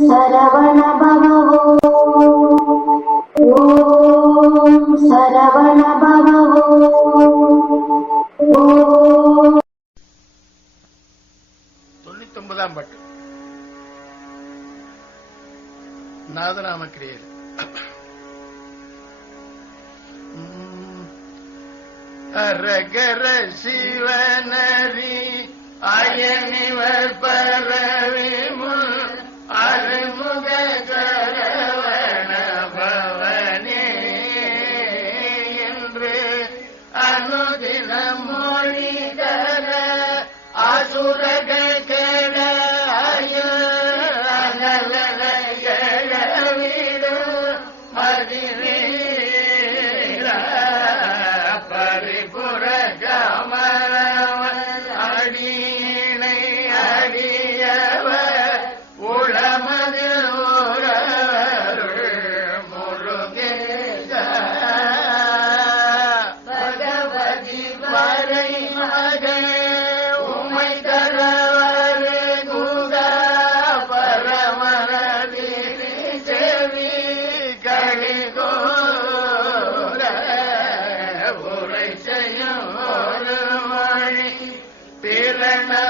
சரவண பவோ ஓம் சரவண பவோ தொண்ணூத்தி ஒன்பதாம் பாட்டு. நாதராம கிரியர் அரகர சிவனரி அயனிவர் பர அசுரர்கள் கேட பரிபுர கமரவன் அடியினை அடியவ உளமதில் முருகேச பகவதி வரை மகன் Dharma